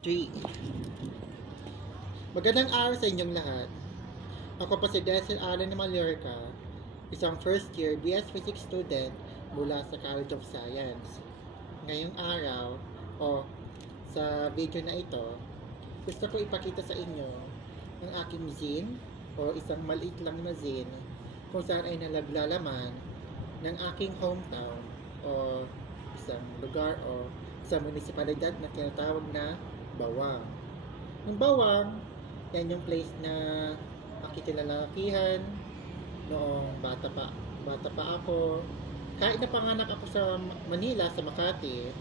3. Magandang araw sa inyong lahat. Ako po si Desel Allen Mallorca, isang first year BS Physics student mula sa College of Science. Ngayong araw, sa video na ito, gusto ko ipakita sa inyo ang aking zine o isang maliit lang na zine kung saan ay nalaglalaman ng aking hometown o isang lugar o isang munisipalidad na tinatawag na Bawang. Ang Bawang, yan yung place na makikinalakihan noong bata pa ako. Kahit napanganak ako sa Manila, sa Makati,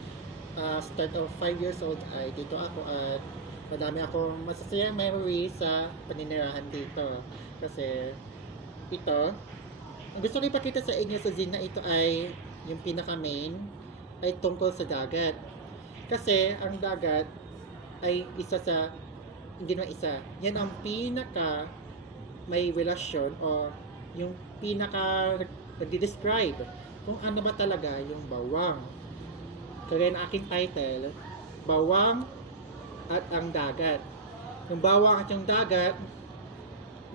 start of 5 years old ay dito ako at madami akong masasayang memory sa paninirahan dito. Kasi ito, ang gusto ko ipakita sa inyo sa zine na ito ay yung pinaka-main ay tungkol sa dagat. Kasi ang dagat ay hindi na isa, yan ang pinaka may relasyon o yung pinaka nagdi-describe kung ano ba talaga yung bawang. Kaya ng aking title, Bawang at ang Dagat. Yung bawang at yung dagat,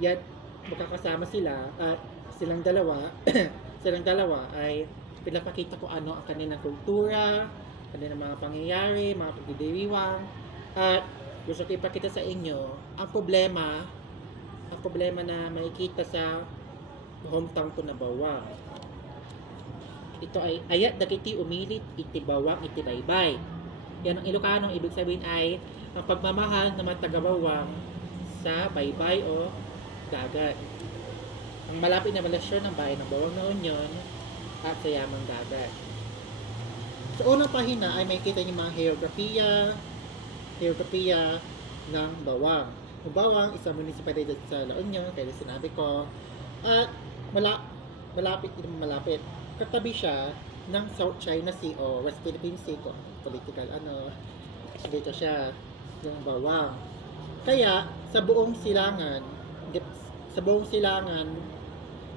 yan, magkakasama sila at silang dalawa, silang dalawa ay pinapakita ko ano ang kanilang kultura, kanilang mga pangyayari, mga pagdidiriwang, at gusto ko ipakita sa inyo ang problema na makikita sa hometown ko na Bawang. Ito ay ayat dagiti umilit iti bawang iti baybay. Yan ang Ilocano, ibig sabihin ay ang pagmamahal ng mga taga-Bawang sa baybay o dagat. Ang malapit na relasyon ng bayan ng Bawang noon yon at sa yamang dagat. Sa unang pahina ay makikita niyo mga geografiya ng Bawang. Ang Bawang, isang municipalidad sa La Union, kaya sinabi ko, at malapit. Katabi siya ng South China Sea o West Philippine Sea, political dito siya, yung Bawang. Kaya, sa buong silangan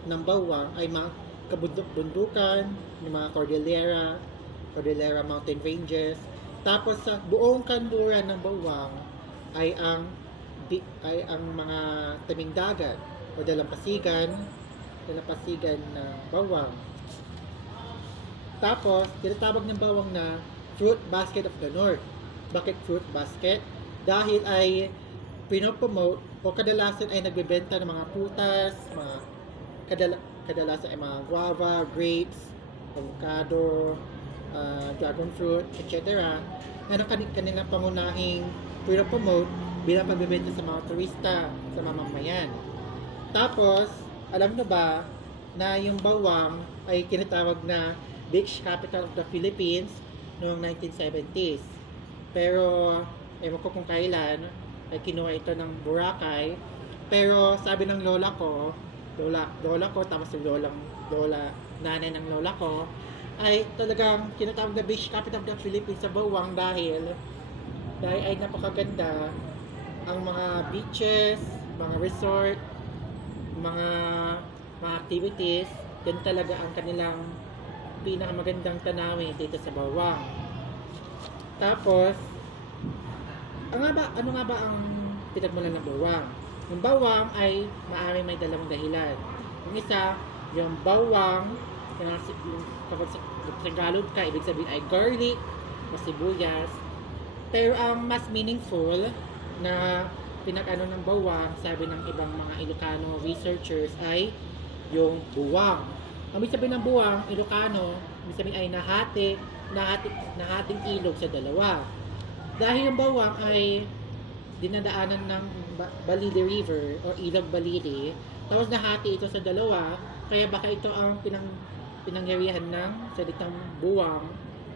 ng Bawang ay mga kabundok-bundukan, yung mga Cordillera Mountain Ranges. Tapos sa buong kanluran ng Bawang ay ang mga tabing dagat o dalampasigan ng Bawang. Tapos, tinatawag ng Bawang na Fruit Basket of the North. Bakit fruit basket? Dahil ay pinopromote o kadalasan ay nagbebenta ng mga prutas, kadalasan ay mga guava, grapes, avocado, dragon fruit, etc. na kanilang pangunahing pinopromote bilang pagbebenta sa mga turista, sa mamamayan. Tapos, alam nyo ba na yung Bawang ay kinatawag na beach capital of the Philippines noong 1970s. Pero, ewan ko kung kailan, ay kinuha ito ng Boracay. Pero, sabi ng lola ko, tapos yung nanay ng lola ko, ay talagang kinatawag na beach capital of the Philippines sa Bawang dahil ay napakaganda ang mga beaches, mga resort, mga activities. Yan talaga ang kanilang pinakamagandang tanawin dito sa Bawang. Tapos, ano nga ba ang pinagmulan ng Bawang? Yung Bawang ay maaaring may dalawang dahilan. Yung isa, yung Bawang, kapag sa Tagalog ka, ibig sabihin ay garlic o sibuyas. Pero ang mas meaningful na pinag-ano ng Bawang, sabi ng ibang mga Ilocano researchers, ay yung buwang. Ang ibig sabihin ng buwang, Ilocano, ibig sabihin ay nahating ilog sa dalawa. Dahil yung Bawang ay dinadaanan ng Balili River o Ilog Balili, tapos nahati ito sa dalawa, kaya baka ito ang pinangyarihan ng salitang buwang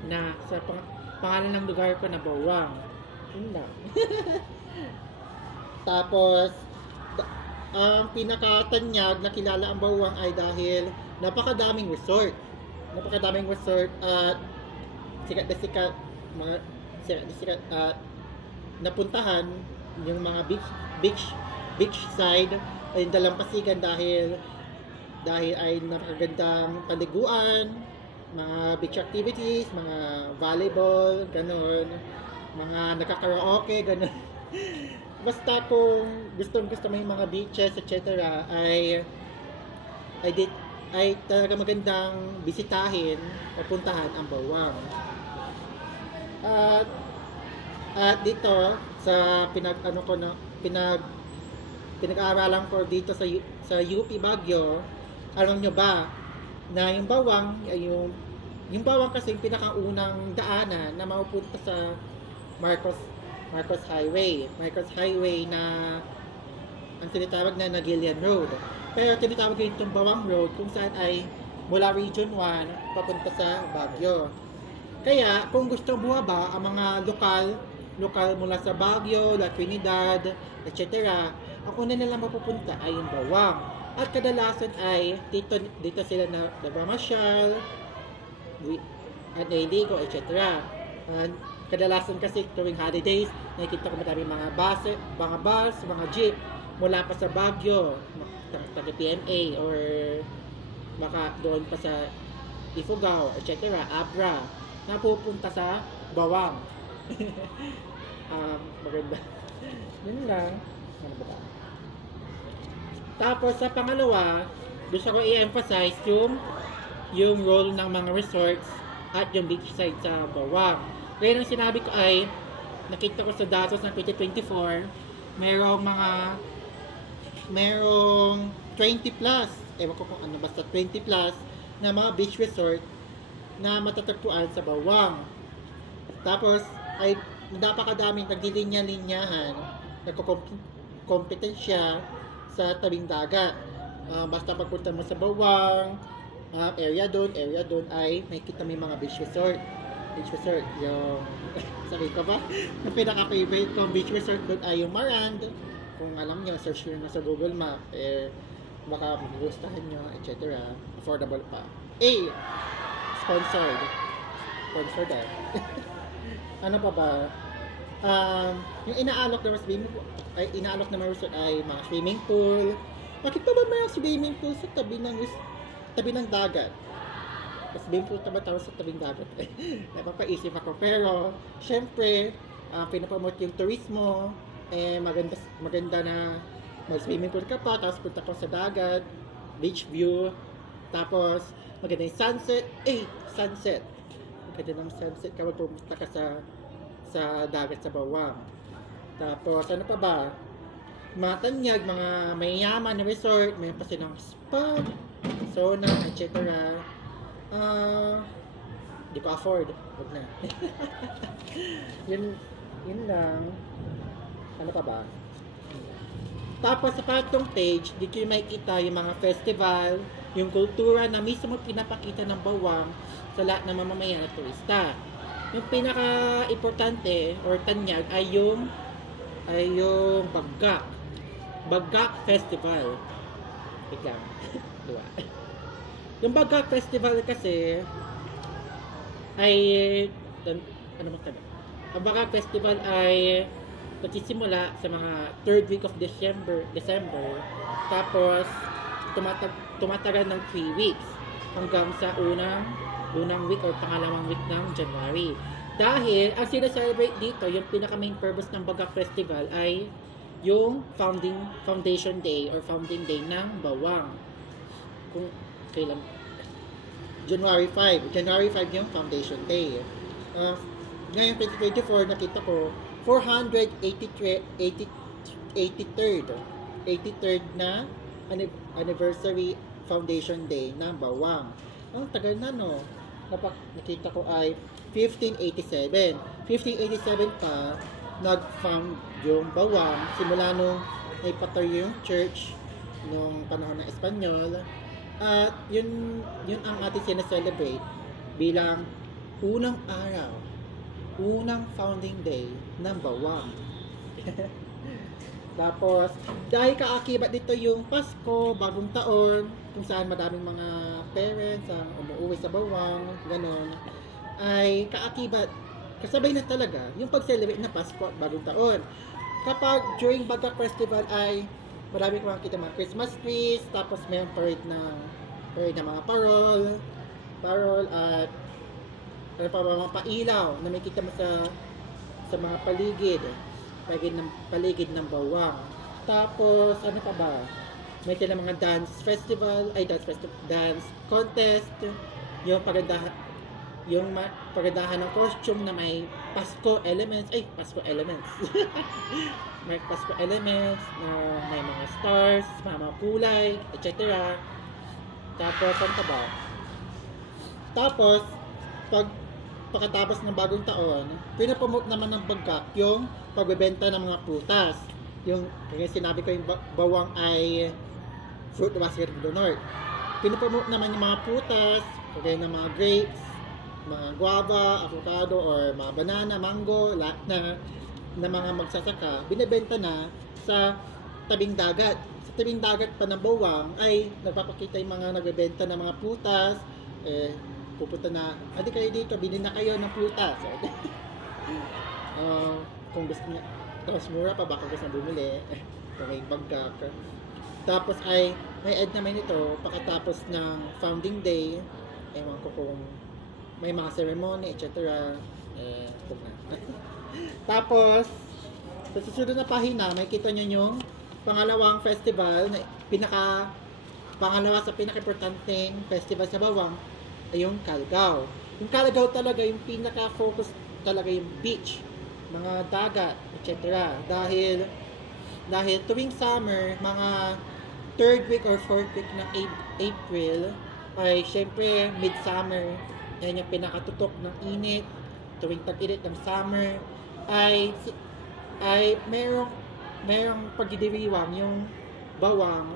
na sa pangalan ng lugar ko na Bawang. Yun lang. Tapos, ang pinakatanyag na kilala ang Bawang ay dahil napakadaming resort at sikat at napuntahan yung mga beach side ay dalampasigan dahil ay napakagandang paliguan, mga beach activities, mga volleyball, ganun. mga nagkakaraoke, ganun. Basta kung gusto mo yung mga beaches, etc. ay, di, ay talaga magandang bisitahin o puntahan ang Bawang. At, at dito, sa pinag-aaralan ko dito sa UP Baguio, alam nyo ba na yung Bawang, yung Bawang kasi yung pinakaunang daanan na mapupunta sa Marcos Marcos Highway. Marcos Highway na ang tinatawag na Nagilian Road. Pero tinatawag din itong Bawang Road kung saan ay mula Region 1 papunta sa Baguio. Kaya kung gusto bumaba ang mga lokal mula sa Baguio, La Trinidad, etc. Ang una nilang mapupunta ay yung Bawang. At kadalasan ay dito sila na nagmamasyal, at naliligo, etc. And kadalasan kasi tuwing holidays, nakikita ko madami mga bus, mga jeep mula pa sa Baguio, taga PMA or baka doon pa sa Ifugao, etc. Abra, na pupunta sa Bawang. Maganda. Yun lang. Ano ba? Tapos sa pangalawa, gusto ko i-emphasize yung role ng mga resorts at yung beachside sa Bawang. Kaya ang sinabi ko ay, nakita ko sa datos ng 2024, merong 20 plus, ewan ko kung ano basta 20 plus na mga beach resort na matatagpuan sa Bawang. Tapos ay napakadaming naglilinya-linyahan, nagko-kompetensya sa tabing dagat. Basta pagpunta mo sa Bawang, area doon ay makikita mo yung mga beach resort. Yung sabi ko ba, yung pinaka-favorite kong beach resort doon ay yung Marand. Kung alam nyo, search nyo na sa Google Map, baka magugustahan nyo, etc. Affordable pa. Sponsored ano pa ba? Yung inaalok na resort ay mga swimming pool. Bakit pa ba may swimming pool sa tabi ng dagat? Mas swimming pool tama sa tabing dagat. Napapaisip ako. Pero, syempre, pinapromote yung turismo. Maganda na mag-swimming pool ka pa, tapos punta ka sa dagat, beach view, tapos maganda yung sunset. Sunset. Maganda ng sunset kapag pumunta ka sa dagat sa Bawang. Tapos, ano pa ba? Mga tanyag, mga mayayaman na resort, may pa silang spa, sauna, etc. Di ko afford. Huwag na. yun lang. Ano pa ba? Tapos sa patong page, dito yung makikita yung mga festival, yung kultura na mismo pinapakita ng Bawang sa lahat ng mamamayan at turista. Yung pinaka-importante or tanyag ay yung Bagak Festival. Wait lang. Diba? Yung Bagak Festival kasi ay ang Bagak Festival ay nagsisimula sa mga third week of December, tapos tumatagal ng 3 weeks hanggang sa unang week or pangalawang week ng January. Dahil ang sinaselebrate dito, yung pinaka-main purpose ng Bagak Festival ay yung foundation day or founding day ng Bawang. Kung kailan January 5 yung foundation day. Ngayon 2024 nakita ko 83rd na anniversary foundation day ng Bawang. Ang tagal na no. Nakita ko ay 1587 pa nag-found yung Bawang simula nung naipatayo yung church nung panahon ng Espanyol. At yun ang ating sineselebrate bilang unang founding day ng Bawang. Tapos, dahil kaakibat dito yung Pasko, Bagong Taon, kung saan madaming mga parents ang umuwi sa Bawang, ganon, ay kaakibat, kasabay na talaga yung pag-celebrate na Pasko at Bagong Taon. Kapag during Bagak Festival ay maraming makikita mga Christmas trees, tapos may parade ng mga parol at ano pa ba, mga pailaw na makikita mo sa mga paligid ng bawang. Tapos, ano pa ba? May sila mga dance contest, yung pagandahan ng costume na may Pasko elements. May Pasko elements, na may mga stars, mga kulay, etc. Tapos, ano pa ba? Tapos, pagkatapos ng bagong taon, pinapromote naman ng Bangkok yung pagbebenta ng mga prutas. Yung, kaya sinabi ko yung bawang ay fruit basket of the north. Pinapromote naman yung mga prutas, kaya ng mga grapes, mga guava, avocado, or mga banana, mango, lahat na mga magsasaka, binebenta na sa tabing dagat. Sa tabing dagat pa ng bawang ay nagpapakita yung mga nagbebenta ng mga prutas, pupunta na, adi kayo dito, bilhin na kayo ng prutas. Kung gusto niya, tapos mura pa, baka gusto bumili, kung may Bangkok. Tapos ay, may end naman ito, pagkatapos ng founding day, ewan ko kung may mga ceremony, etc. Tapos, sa susunod na pahina, may kita nyo yung pangalawang festival, pangalawa sa pinaka-importanteng festival sa bawang, ay yung Calgao. Yung Calgao talaga, yung pinaka-focus talaga yung beach, mga dagat, etc. Dahil tuwing summer, mga 3rd week or 4th week ng April, ay syempre midsummer, yan yung pinakatutok ng init, tuwing tag-init ng summer, ay merong pagdidiriwang yung bawang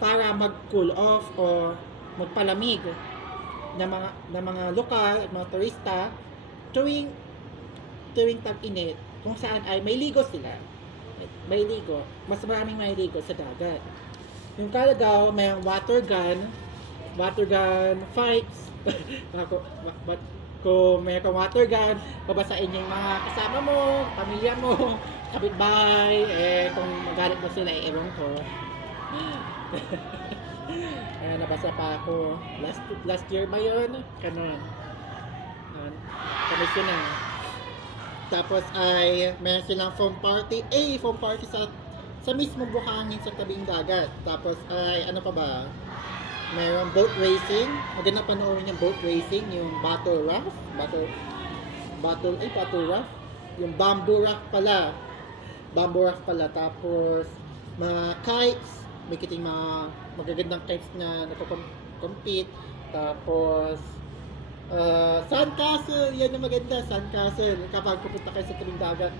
para mag-cool off o magpalamig na mga lokal at mga turista tuwing tag-init, kung saan ay may ligo sila. Mas maraming may ligo sa dagat. Yung Calgao, may water gun fights. Kung may kang water gun, babasain yung mga kasama mo, pamilya mo, kapitbahay, kung magalit mo sila, ewan ko. Nabasa pa ako last year ba yun? Kanon. Komisyon na. Tapos ay meron silang foam party sa mismo buhangin sa tabing dagat. Tapos ay ano pa ba? Meron boat racing. Maganda panoorin yung boat racing, yung battle raft. Yung bamboo raft pala. Tapos mga kites. May kiting mga magagandang kites na nagko-compete. Tapos sandcastle, yan yung maganda, sandcastle. Kapag pupunta kayo sa tabing dagat,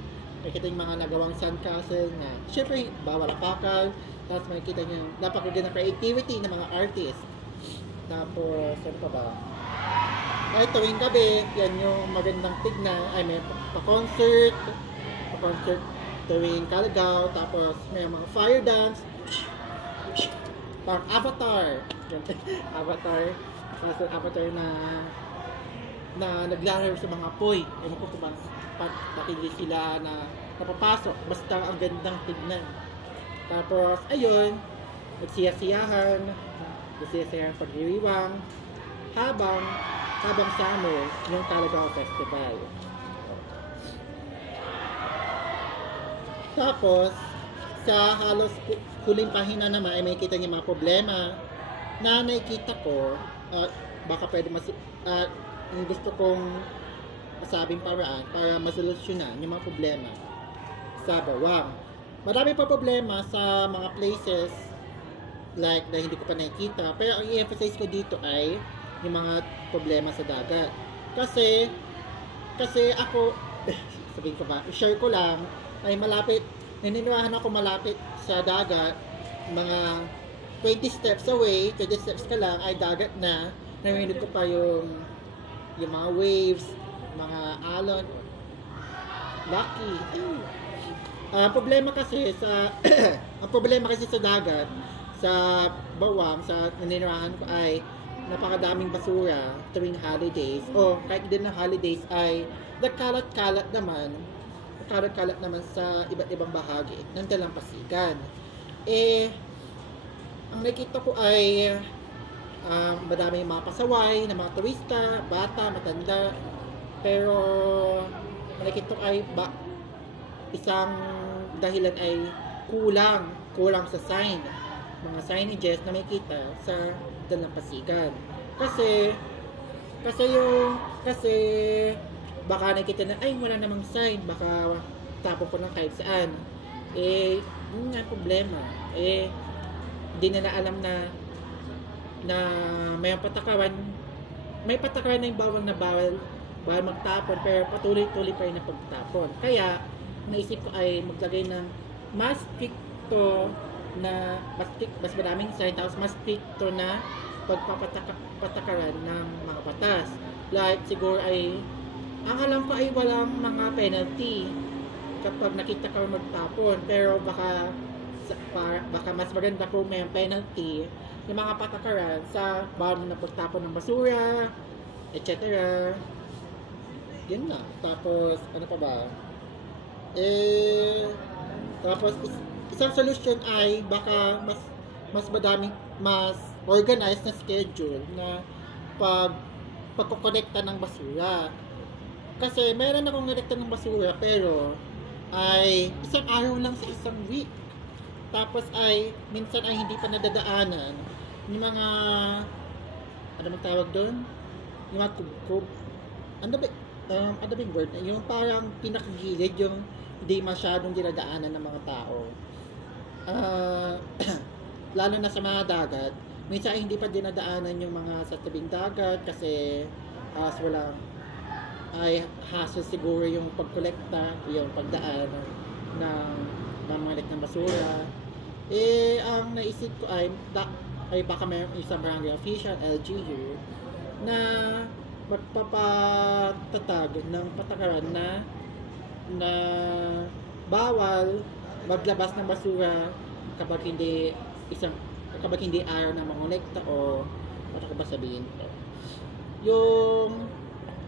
makikita yung mga nagawang sandcastle na syempre bawal apakan. Tapos makikita nyo napakaganda creativity ng mga artists. Tapos ano pa ba? Ay tuwing gabi, yan yung magandang tignan. Ay may pa-concert tuwing Calgao. Tapos may mga fire dance, parang Avatar. Avatar na naglalaro sa mga apoy. Ewan ko kung bakit sila na napapasok. Basta ang gandang tignan. Tapos, ayun, nagsiyasiyahan pagdiriwang habang summer yung Calgao Festival. Tapos, sa halos huling pahina naman ay may kita niya mga problema na nakikita ko, baka pwede yung gusto kong masabing paraan para masolusyonan yung mga problema sa bawang. Marami pa problema sa mga places like na hindi ko pa nakikita, pero ang i-emphasize ko dito ay yung mga problema sa dagat. Kasi ako sabihin ko ba, share ko lang, ay naniniwahan ako malapit sa dagat, mga 20 steps ka lang ay dagat na. Narinig ko pa yung mga waves, mga alon. Lucky. Ang problema kasi sa dagat, sa bawang, sa nanirahan ko ay napakadaming basura tuwing holidays. O kahit din na holidays ay nagkalat-kalat naman sa iba't ibang bahagi ng dalampasigan. Ang nakita ko ay madami mga pasaway ng mga turista, bata, matanda. Pero nakita ko ay isang dahilan ay kulang sa mga signages na makita sa dalampasigan. Kasi kasi kasi baka nakita na ay wala namang sign, baka tapon ko ng kahit saan. Yun nga problema. Hindi na alam na may patakaran, na yung bawal magtapon, pero patuloy-tuloy pa rin ang pagtapon. Kaya naisip ko ay maglagay ng mas stricto na mas maraming sign, tapos mas stricto na pagpapatakaran ng mga batas. Like siguro ay ang alam ko ay walang mga penalty kapag nakita ka magtapon, pero baka mas maganda kung may penalty ng mga patakaran sa bawal na pagtapon ng basura, etc. Yun na. Tapos ano pa ba? Tapos isang solution ay baka mas organized na schedule na pagkokolekta ng basura. Kasi meron akong kolekta ng basura, pero ay isang araw lang sa isang week. Tapos ay minsan ay hindi pa nadadaanan yung mga ano bang tawag doon? Yung mga kubkob. Ano ba yung word? Yung parang pinakagilid, yung hindi masyadong dinadaanan ng mga tao. Lalo na sa mga dagat, minsan ay hindi pa dinadaanan yung mga sa tabing dagat kasi wala ay hassle siguro yung pagkolekta, yung pagdaan ng ng basura. Ang naisip ko ay baka mayroong isang barangay official, LGU, na magpapatatag ng patakaran na bawal maglabas ng basura kapag hindi araw na mangolekta, o ano ko ba sabihin ito.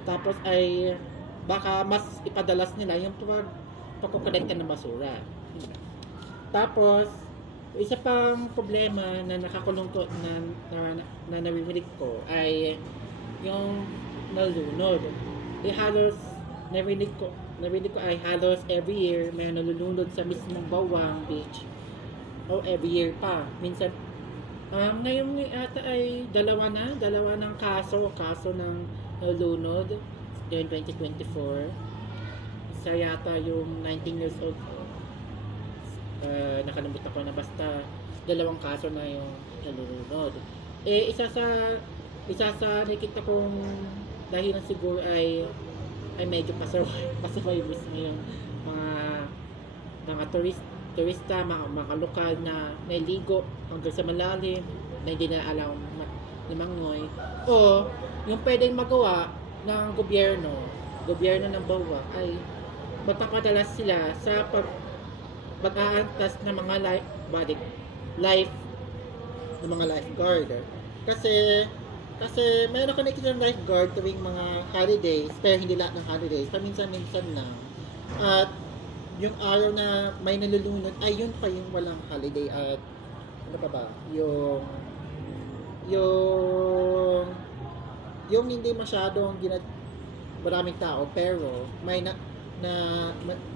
Tapos ay baka mas ipadalas nila yung pagkukolekta ng basura. Tapos isa pang problema na nakakulungkot na naririnig ko ay yung nalulunod. Halos narinig ko ay halos every year may nalulunod sa mismong Bawang Beach. Every year pa. Minsan ngayon ata ay dalawa ng kaso ng nalulunod in 2024. Isa yata yung 19 years old. Nakalimutan ko na, basta dalawang kaso na yung nalulunod. Isa sa nakita kong dahilan siguro ay medyo pasaway mismo yung mga turista, mga lokal na naligo hanggang sa malalim na hindi na alam limangoy, o yung pwedeng magawa ng gobyerno ng Bawang ay magpapadalas sila sa pag-aantas ng mga lifeguard. Kasi meron ka nakikita ng lifeguard tuwing mga holidays, pero hindi lahat ng holidays, paminsan-minsan na. At yung araw na may nalulunod ay yun pa yung walang holiday. At ano pa ba? Yung hindi masyadong maraming tao, pero may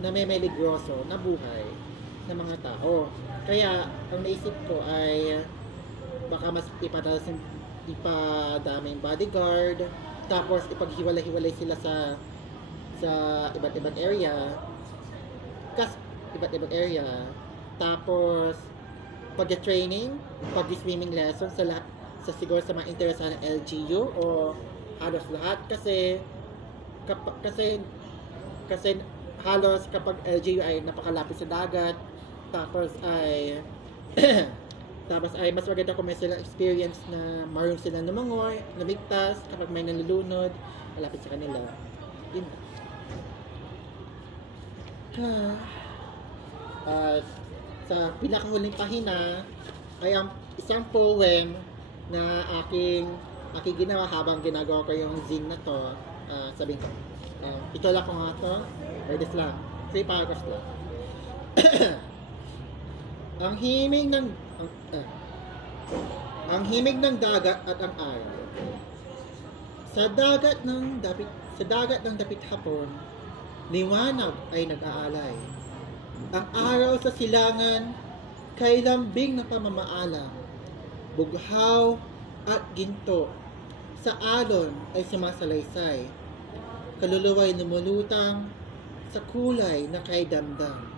may ligroso na buhay ng mga tao. Kaya ang naisip ko ay baka mas ipadaming bodyguard, tapos ipaghiwalay-hiwalay sila sa iba't ibang area, tapos pag-training, pag-swimming lesson sa siguro sa mga interesado ng LGU o halos lahat, kasi halos kapag LGU ay napakalapit sa dagat, tapos ay mas maganda kung may silang experience na marunong sila lumangoy, lumigtas kapag may nalulunod malapit sa kanila. Yun. At sa pinakahuling pahina ay ang isang poem na aking ginawa habang ginagawa ko yung zine na to. Sabihin ko, ito lang ko nga to, or this lang, 3 paragraphs lang. Ang himig ng dagat at ang araw. Sa dagat ng dapit hapon, liwanag ay nag-aalay. Ang araw sa silangan kay lambing na pamamaalam, bughaw at ginto. Sa alon ay sumasalaysay, kaluluwa'y lumulutang sa kulay na kay damdam.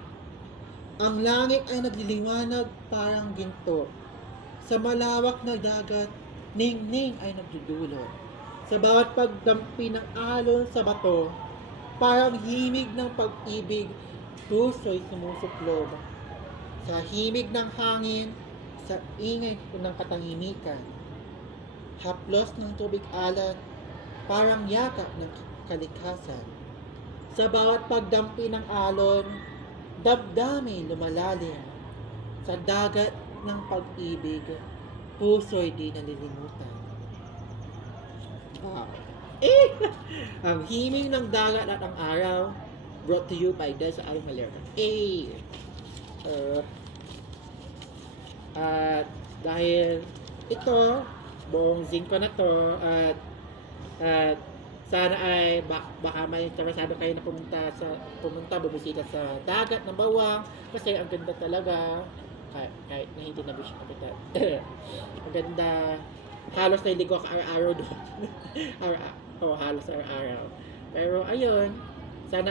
Ang langit ay nagliliwanag parang ginto. Sa malawak na dagat, ningning ay nagdudulot. Sa bawat pagdampi ng alon sa bato, parang himig ng pag-ibig, puso'y sumusuklob. Sa himig ng hangin, sa ingay ng katahimikan, haplos ng tubig alat, parang yakap ng kalikasan. Sa bawat pagdampi ng alon, damdamin lumalalim. Sa dagat ng pag-ibig, puso'y di nalilimutan. Wow. Eh! Ang himig ng dagat at ang araw, brought to you by Des Almaler. Eh! Uh, at dahil ito, buong zine ko na to, at sana ay baka may interesado kayo na pumunta bumisita sa dagat ng Bawang kasi ang ganda talaga kahit na hindi na siya kapitan. Ang ganda, halos naligo ako araw-araw doon. Halos araw-araw. Pero ayun, sana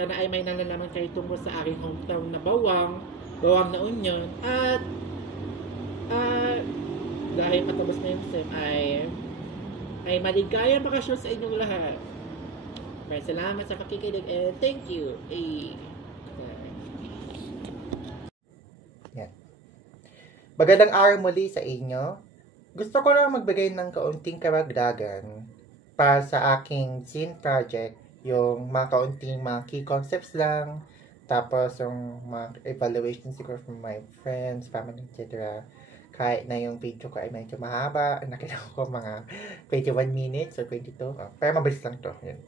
ay may nalalaman kayo tungkol sa aking hometown na Bawang na Union at dahil patapos na yung SEM ay maligayang bakasyon sa inyong lahat. Maraming salamat sa pakikinig and thank you. Yan. Magandang araw muli sa inyo. Gusto ko lang magbigay ng kaunting karagdagan para sa aking zine project. Yung mga kaunting mga key concepts lang. Tapos yung mga evaluation siguro from my friends, family, etc. Kahit na yung video ko ay medyo mahaba, nakita ko mga 21 minutes or 22. Pero mabilis lang to. Yun.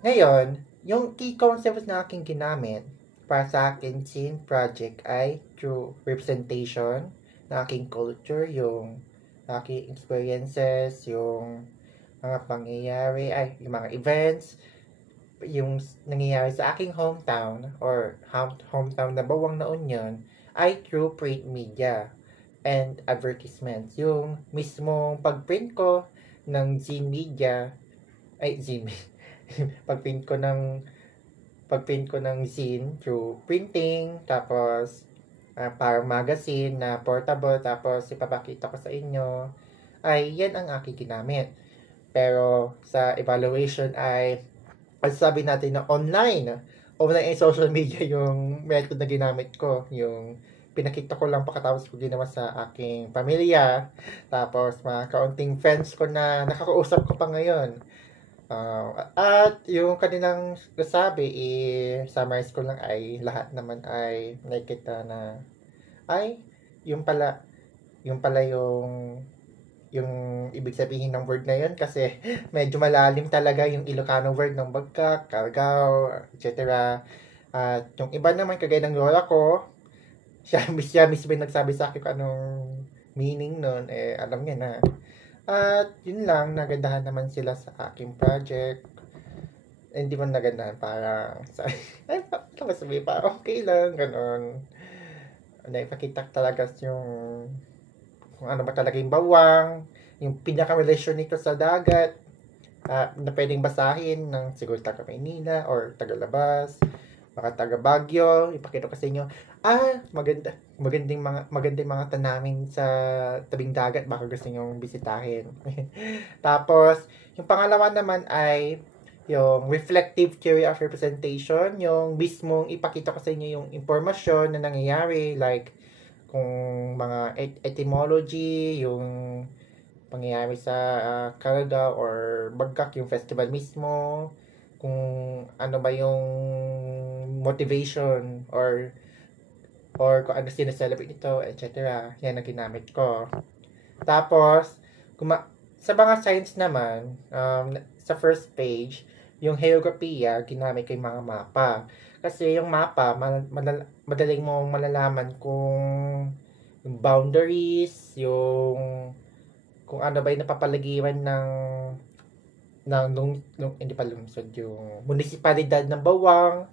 Ngayon, yung key concepts na aking ginamit para sa aking zine project ay through representation ng aking culture, yung aking experiences, yung mga pangyayari, yung mga events, yung nangyayari sa aking hometown or hometown na Bawang na Union ay through print media and advertisements. Yung mismong pagprint ko ng zine media, pagprint ko ng zine through printing, tapos parang magazine na portable, tapos ipapakita ko sa inyo, ay yan ang aking ginamit. Pero sa evaluation ay sabi natin na online ay social media yung method na ginamit ko. Yung pinakita ko lang pagkatapos ko ginawa sa aking pamilya. Tapos mga kaunting friends ko na nakakausap ko pa ngayon. At yung kanilang nasabi, summarize ko lang ay lahat naman ay nakita na ay yung pala yung ibig sabihin ng word na yun kasi medyo malalim talaga yung Ilocano word ng bagkak, kargaw, etc. At yung iba naman kagaya ng lola ko, siya mismo yung nagsabi sa akin kung anong meaning nun, alam niya na. At yun lang, nagandahan naman sila sa aking project. Hindi man nagandahan, parang sabi pa, okay lang, ganon. Naipakita talaga yung kung ano ba talaga yung bawang, yung pinaka-relation nito sa dagat, na pwedeng basahin ng siguro taga Maynila or taga Labas, baka taga Baguio. Ipakita ko sa inyo, magandang mga tanamin sa tabing dagat, baka gusto nyo bisitahin. Tapos, yung pangalawa naman ay yung reflective theory of representation, yung mismong ipakita ko sa inyo yung impormasyon na nangyayari, like kung mga etymology, yung pangyayari sa Calgary or Bagkak, yung festival mismo, kung ano ba yung motivation or kung ano sineselebrate ito, etc. Yan ang ginamit ko. Tapos, sa mga science naman, sa first page, yung geographiya, ginamit ko yung mga mapa. Kasi yung mapa, madaling mong malalaman kung yung boundaries, kung ano ba yung napapaligiran hindi pa lungsod, yung munisipalidad ng Bawang,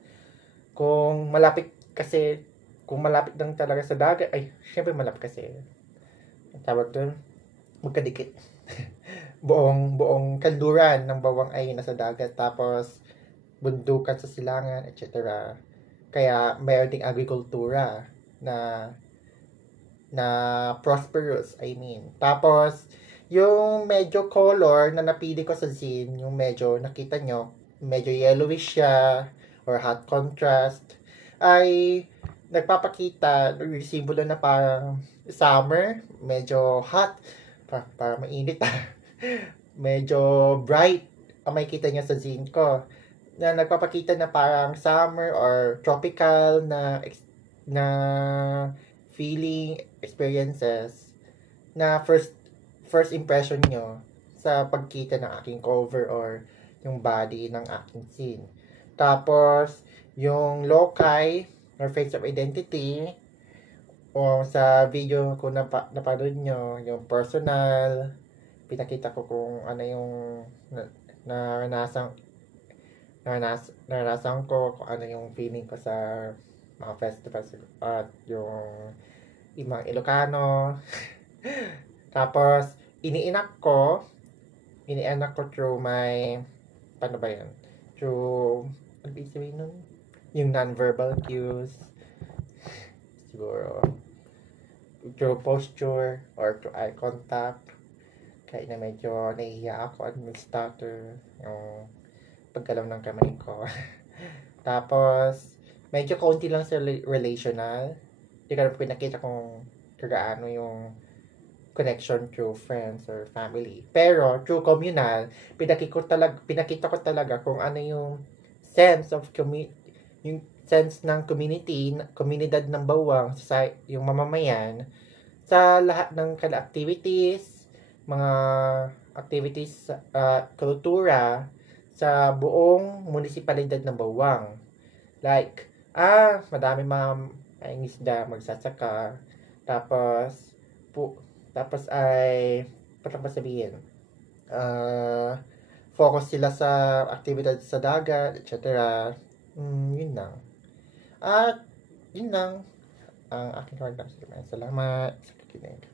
kung malapit Kasi, kung malapit lang talaga sa dagat, ay, syempre malapit kasi. Ang tawag doon, magkadikit. buong kanluran ng bawang ay nasa dagat. Tapos, bundukan sa silangan, etc. Kaya, mayroon ding agrikultura na na prosperous, I mean. Tapos, yung medyo color na napili ko sa zine, yung medyo nakita nyo, medyo yellowish siya, or hot contrast, ay nagpapakita, simbolo na parang summer, medyo hot, para mainit medyo bright, ang makikita nyo sa zine ko, na nagpapakita na parang summer or tropical na feeling experiences na first impression nyo sa pagkita ng aking cover or yung body ng aking scene. Tapos, yung loci or face of identity o sa video ko napanood nyo, yung personal, pinakita ko kung ano yung naranasan ko, kung ano yung feeling ko sa mga festivals at yung ibang Ilocano. Tapos, iniinak ko through my, paano ba yan? Through, ano ba sabihin nun? Yung non-verbal cues. Siguro, through posture or through eye contact. Kaya na medyo nahihiya ako at may stutter yung paggalaw ng kamay ko. Tapos, medyo kaunti lang sa relational. Hindi ka na pinakita kung kagaano yung connection through friends or family. Pero, through communal, pinakita ko talaga kung ano yung sense of yung sense ng komunidad ng bawang, yung mamamayan, sa lahat ng activities, mga activities, kultura, sa buong munisipalidad ng Bawang. Like, madami mga isda magsasaka. Tapos, paano ba sabihin? Focus sila sa aktibidad sa dagat, etc. Yun lang. At, yun lang ang aking kwarta. Salamat sa kikinig.